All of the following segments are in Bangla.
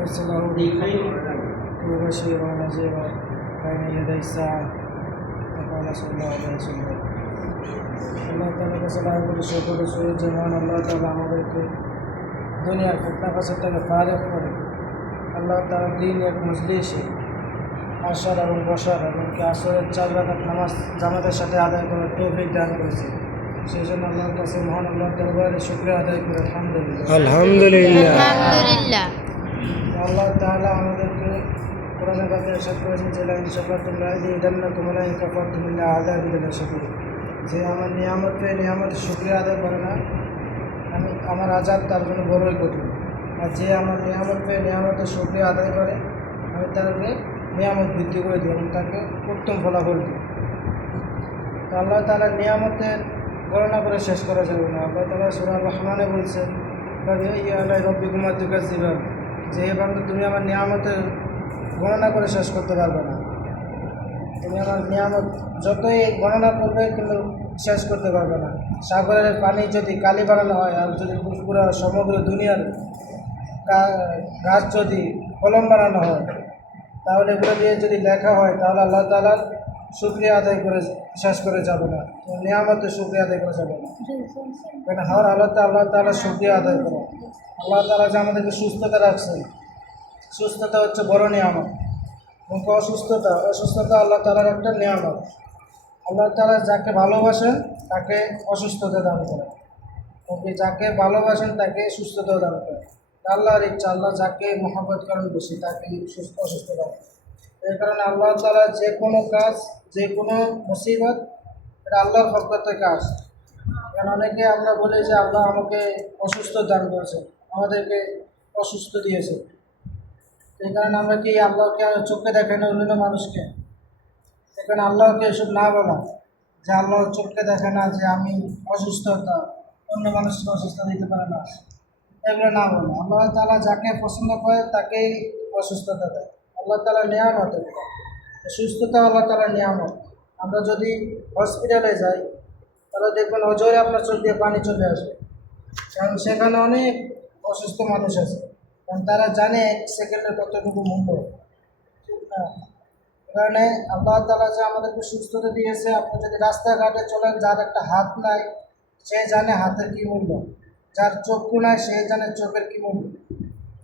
أرسله مبشرا ونذيرا بين يدي الساعة وقال صلى الله عليه وسلم আল্লাহ তাআলা কাছে লাখ কোটি শুকর যেমন আল্লাহ তাআলা আমাদেরকে দুনিয়ার ফিতনা ফাসাদ থেকে ফারেক করে আল্লাহ তাআলা দিন এক মজলিসে আসার এবং বসার এবং কি আসরের 4 রাকাত নামাজ জামাতের সাথে আদায় করার তৌফিক দান করেছে। সেই জন্য আল্লাহর কাছে মহান আল্লাহর দরবারে শুকরিয়া আদায় করে আলহামদুলিল্লাহ। আল্লাহ তাআলা আমাদেরকে কোরআনের কথা ইরশাদ করেছেন যে লা ইন শাকারতুম লাযিদান্নাকুম ওয়া লা ইন কাফারতুম ইন্না আযাবি লাশাদীদ। যে আমার নিয়ামতের শুকরিয়া আদায় করে না, আমার আযাব তার জন্য বড়ই কঠিন। আর যে আমার নিয়ামতের শুকরিয়া আদায় করে, আমি তাকে নিয়ামত বৃদ্ধি করে দিই এবং তাকে উত্তম ফলাফল দিই। তো আল্লাহ তাআলার নিয়ামতের গণনা করে শেষ করা যাবে না। আল্লাহ তাআলা সূরা রহমানে বলছেন রব্বিকুমা তুকাজ্জিবান, যে হে বান্দা তুমি আমার নিয়ামতের গণনা করে শেষ করতে পারবে না। তুমি আমার নিয়ামত যতই গণনা করবে কিন্তু শেষ করতে পারবে না। সাগরের পানি যদি কালি বানানো হয় আর যদি পুরো সমগ্র দুনিয়ার গাছ যদি কলম বানানো হয়, তাহলে এগুলো দিয়ে যদি লেখা হয় তাহলে আল্লাহ তাআলার শুকরিয়া আদায় করে শেষ করে যাবে না, নিয়ামতের শুকরিয়া আদায় করে যাবে না। কারণ হর হালতে আল্লাহ তাআলার শুকরিয়া আদায় করো। আল্লাহ তাআলা যে আমাদেরকে সুস্থতা রাখছেন, সুস্থতা হচ্ছে বড় নিয়ামত। এবং অসুস্থতা আল্লাহ তাআলার একটা নিয়ামত। আল্লাহ তাআলা যাকে ভালোবাসেন তাকে অসুস্থতা দান করেন, এবং যাকে ভালোবাসেন তাকে সুস্থতা দান করেন। আল্লাহর ইচ্ছা, আল্লাহ যাকে মহব্বত করেন বেশি তাকে অসুস্থ দান। এই কারণে আল্লাহ তাআলা যে কোনো কাজ, যে কোনো মুসিবত, এটা আল্লাহর পক্ষ থেকে আসে। কারণ অনেকে আমরা বলি যে আল্লাহ আমাকে অসুস্থ দান করেছে, আমাদেরকে অসুস্থ দিয়েছে। এই কারণে আমরা কি আল্লাহকে চোখে দেখেন না অন্যান্য মানুষকে? এখানে আল্লাহকে এসব না বলা যে আল্লাহ চোখকে দেখে না, যে আমি অসুস্থতা অন্য মানুষকে অসুস্থ দিতে পারে না, এগুলো না বলা। আল্লাহ তাআলা যাকে পছন্দ করে তাকেই অসুস্থতা দেয়। আল্লাহ তাআলা নিয়ামত, সুস্থতা আল্লাহ তাআলা নিয়ামত। আমরা যদি হসপিটালে যাই তাহলে দেখবেন অজরে আপনার চোখ দিয়ে পানি চলে আসবে, কারণ সেখানে অনেক অসুস্থ মানুষ আছে, কারণ তারা জানে 1 সেকেন্ডের কতটুকু মূল্য। ঠিক না? কারণে আল্লাহ তাআলা যে আমাদেরকে সুস্থতা দিয়েছে, আপনি যদি রাস্তাঘাটে চলেন, যার একটা হাত নাই সে জানে হাতের কী মূল্য, যার চক্ষু নাই সে জানে চোখের কী মূল্য।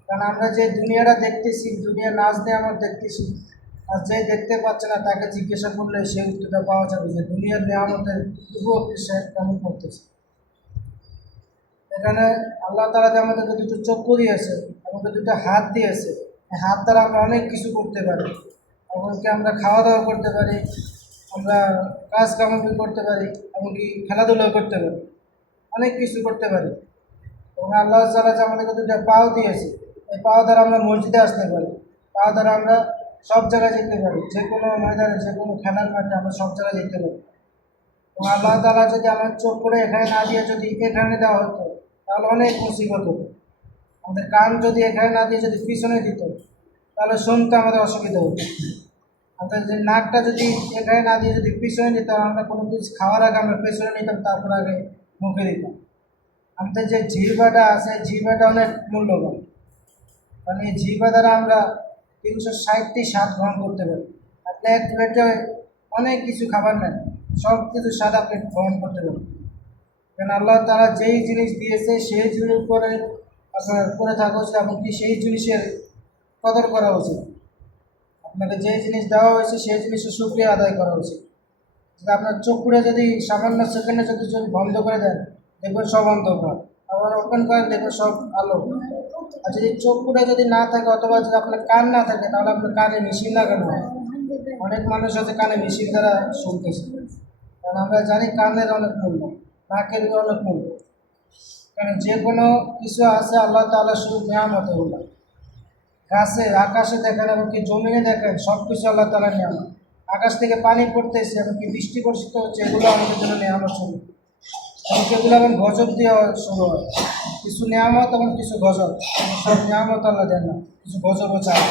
কারণ আমরা যে দুনিয়াটা দেখতেছি, দুনিয়ার নাচ দিয়ে আমরা দেখতেছি, আর যে দেখতে পাচ্ছে না তাকে জিজ্ঞাসা করলে সে উত্তরটা পাওয়া যাবে যে দুনিয়ার নিয়ামতের উপভোগ সে কেমন করতেছে। এখানে আল্লাহ তাআলা যে আমাদেরকে দুটো চক্ষু দিয়েছে, আমাদের দুটো হাত দিয়েছে, এই হাত দ্বারা আমরা অনেক কিছু করতে পারি। এমনকি আমরা খাওয়া দাওয়া করতে পারি, আমরা কাজ কামাই করতে পারি, এমনকি খেলাধুলাও করতে পারি, অনেক কিছু করতে পারি। এবং আল্লাহ তাআলা যে আমাদেরকে দুটো পাও দিয়েছে, এই পাও দ্বারা আমরা মসজিদে আসতে পারি, পাও দ্বারা আমরা সব জায়গায় যেতে পারি, যে কোনো ময়দানে, যে কোনো খেলার মাঠে আমরা সব জায়গায় যেতে পারি। এবং আল্লাহ তাআলা যদি আমার চোখ করে এখানে না দিয়ে যদি এখানে দেওয়া হতো তাহলে অনেক মুসিবত হতো। আমাদের কান যদি এখানে না দিয়ে যদি পিছনে দিত তাহলে শুনতে আমাদের অসুবিধা হতো। আমাদের যে নাকটা যদি এখানে না দিয়ে যদি পিছনে দিতাম, আমরা কোনো কিছু খাওয়ার আগে আমরা পেছনে নিতাম, তারপর আগে মুখে দিতাম। আমাদের যে জিহ্বাটা আছে, জিহ্বাটা অনেক মূল্যবান, কারণ এই জিহ্বা দ্বারা আমরা 360টি স্বাদ গ্রহণ করতে পারি। আপনি এক প্লেটে অনেক কিছু খাবার নেন, সব কিছু স্বাদ আপনি গ্রহণ করতে পারেন। কারণ আল্লাহ তাআলা যেই জিনিস দিয়েছে সেই জিনিস করে আপনার করে থাকা উচিত, এমনকি সেই জিনিসের কদর করা উচিত। আপনাকে যেই জিনিস দেওয়া হয়েছে সেই জিনিসের শুকরিয়া আদায় করা উচিত। আপনার চোখটা যদি সামান্য সেকেন্ডে যদি বন্ধ করে দেন, দেখবেন সব অন্ধকার, আবার ওপেন করেন দেখবেন সব আলো। আর যদি চোখটা যদি না থাকে, অথবা যদি আপনার কান না থাকে, তাহলে আপনার কানে মেশিন লাগানো হয়। অনেক মানুষ আছে কানে মেশিন দ্বারা শুনতেছে, কারণ আমরা জানি কানের অনেক মূল্য, নাকের অনেক মূল্য। কারণ যে কোনো কিছু আছে আল্লাহ তাআলা শুধু নিয়ামত, এগুলো গাছে আকাশে দেখেন, এমনকি জমিনে দেখেন, সব কিছু আল্লাহ তাআলার নিয়ামত। আকাশ থেকে পানি পড়তেছে, এমনকি বৃষ্টি বর্ষিত হচ্ছে, এগুলো আমাদের জন্য নিয়ামত শুরু। এমনকি এগুলো এখন গজব দিয়ে শুরু হয়। কিছু নিয়ামত এবং কিছু গজব, সব নিয়ামত আল্লাহ দেন না, কিছু গজবও চায়।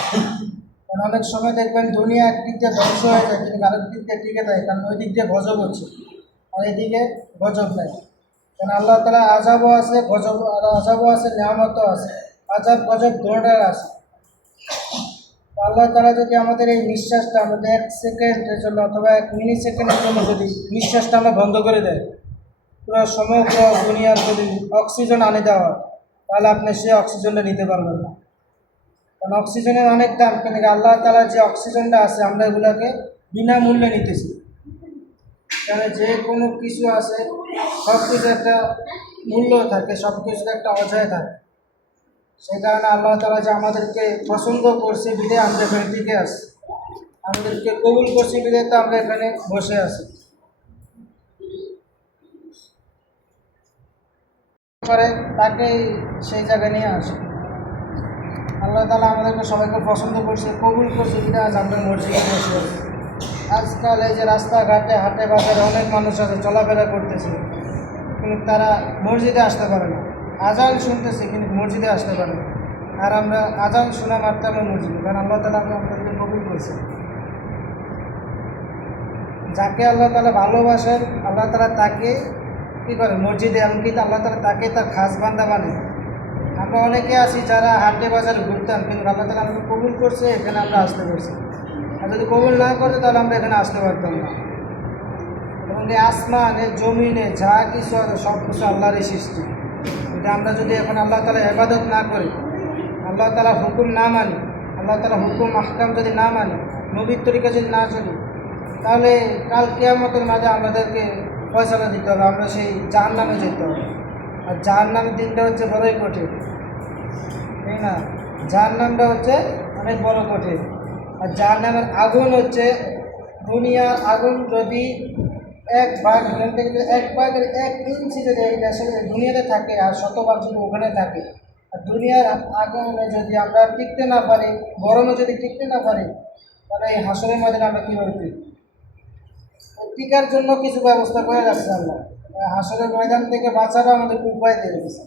কারণ অনেক সময় দেখবেন দুনিয়া একদিক দিয়ে ধ্বংস হয়ে যায়, কিন্তু আরেক দিক দিয়ে টিকে থাকে, কারণ ওই দিক দিয়ে গজব হচ্ছে আর এদিকে গজব নেই। কারণ আল্লাহ তালা আজাবও আছে, গজব, আর আজাবও আছে, নিয়ামতও আছে। আজাব গজব দুটোটাই আছে। তো আল্লাহ তালা যদি আমাদের এই নিঃশ্বাসটা আমাদের 1 সেকেন্ডের জন্য অথবা 1 মিলি সেকেন্ডের জন্য যদি নিঃশ্বাসটা আমরা বন্ধ করে দেয়, পুরো সমগ্র দুনিয়ার যদি অক্সিজেন আনে দেওয়া হয়, তাহলে আপনি সেই অক্সিজেনটা নিতে পারবেন না। কারণ অক্সিজেনের অনেক দাম, কিন্তু আল্লাহ তালার যে অক্সিজেনটা আছে আমরা এগুলোকে বিনামূল্যে নিতেছি। কারণ যে কোনো কিছু আছে সব কিছু একটা মূল্য থাকে, সব কিছুর একটা অজয় থাকে। সেই কারণে আল্লাহ তালা যে আমাদেরকে পছন্দ করছে বিধে আমরা এখানে টিকে আসি, আমাদেরকে কবুল করছে বিধে তো আমরা এখানে বসে আছি। করে তাকে সেই জায়গায় নিয়ে আসে। আল্লাহ তালা আমাদেরকে সবাইকে পছন্দ করছে, কবুল করছে বিধে আজ আমরা মসজিদে বসে আছি। আজকাল এই যে রাস্তাঘাটে হাটে বাজারে অনেক মানুষ আছে চলাফেরা করতেছে, কিন্তু তারা মসজিদে আসতে পারে না। আজান শুনতেছে কিন্তু মসজিদে আসতে পারে না। আর আমরা আজান শোনা মাত্র আমরা মসজিদে, কারণ আল্লাহ তালা আমাদেরকে কবুল করেছে। যাকে আল্লাহ তালা ভালোবাসেন আল্লাহ তালা তাকে কী করে মসজিদে, এমনকি আল্লাহ তালা তাকে তার খাস বান্দা বানে। আমরা অনেকে আছি যারা হাটে বাজারে ঘুরতাম, কিন্তু আল্লাহ তালা আমাকে কবুল করছে, এখানে আমরা আসতে পারছি। আর যদি কবুল না করতো তাহলে আমরা এখানে আসতে পারতাম না। এবং এই আসমানে জমিনে যা কিছু আছে সব কিছু আল্লাহরই সৃষ্টি। যদি আমরা যদি এখন আল্লাহ তালা ইবাদত না করি, আল্লাহ তালা হুকুম না মানি, আল্লাহ তালা হুকুম আহকাম যদি না মানি, নবীর তরিকা যদি না চলি, তাহলে কাল কিয়ামতের মাঝে আমাদেরকে ফয়সালা দিতে হবে, আমরা সেই জাহান্নামে যেতে হবে। আর জাহান্নামের দিনটা হচ্ছে বড়ই কঠিন, তাই না? জাহান্নামটা হচ্ছে অনেক বড় কঠিন। আর জাহান্নামের আগুন হচ্ছে দুনিয়ার আগুন। যদি 1 ভাগ এখান থেকে যদি 1 ভাগের 1 ইঞ্চি যদি এই দেশে দুনিয়াতে থাকে আর 100 ভাগ যদি ওখানে থাকে, আর দুনিয়ার আগুনে যদি আমরা টিকতে না পারি, গরমে যদি টিকতে না পারি, তাহলে এই হাসরের ময়দানে আমরা কীভাবে টিকব? টিকার জন্য কিছু ব্যবস্থা করে রাখছে আল্লাহ। হাসরের ময়দান থেকে বাঁচারও আমাদেরকে উপায় দিয়ে দিয়েছে।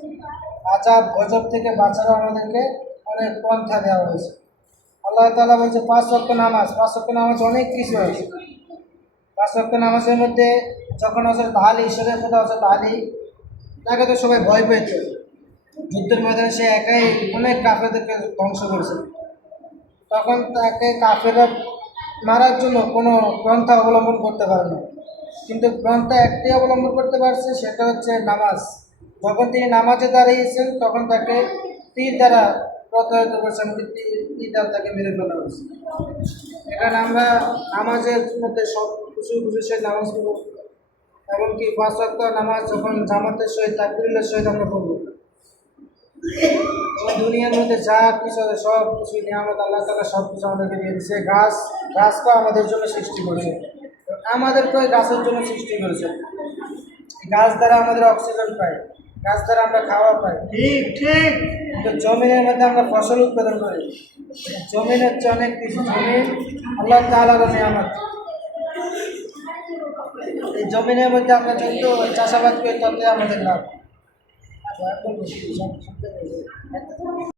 আজাব গজব থেকে বাঁচারও আমাদেরকে অনেক পন্থা দেওয়া হয়েছে। আল্লাহ তাআলা বলছে 5 ওয়াক্ত নামাজ। 5 ওয়াক্ত নামাজ অনেক কিছু আছে। 5 ওয়াক্ত নামাজের মধ্যে যখন হযরত আলী, ঈশ্বরের খোদা হযরত আলী, তাকে তো সবাই ভয় পেয়েছে। যুদ্ধের ময়দানে সে একাই অনেক কাফেরদেরকে ধ্বংস করেছে। তখন তাকে কাফেররা মারার জন্য কোনো পন্থা অবলম্বন করতে পারে না, কিন্তু পন্থা একটি অবলম্বন করতে পারছে, সেটা হচ্ছে নামাজ। যখন তিনি নামাজে দাঁড়িয়েছেন তখন তাকে তীর দ্বারা প্রতারিত করেছে, এমনকি তীর দ্বারা তাকে মেরে ফেলা হয়েছে। এখানে আমরা নামাজের মধ্যে সব খুশি সে নামাজ পড়ব, এমনকি 5 ওয়াক্ত নামাজ যখন জামাতের সহিত তাকবীরের সহিত আমরা পড়ব। দুনিয়ার মধ্যে যা কিছু আছে সব কিছু নিয়ামত আল্লাহ তাআলা সব কিছু আমাদেরকে দিয়ে দিয়েছে। গাছকে আমাদের জন্য সৃষ্টি করেছে, আমাদেরকে ওই গাছের জন্য সৃষ্টি করেছে। গাছ দ্বারা আমাদের অক্সিজেন পাই, গাছ দ্বারা আমরা খাওয়া পাই। ঠিক ঠিক। কিন্তু জমিনের মধ্যে আমরা ফসল উৎপাদন করি। জমিন হচ্ছে অনেক কিছু, জমিন আল্লাহ তাআলার নিয়ামত। এই জমিনের মধ্যে আমরা যত চাষাবাদ করি ততই আমাদের লাভ।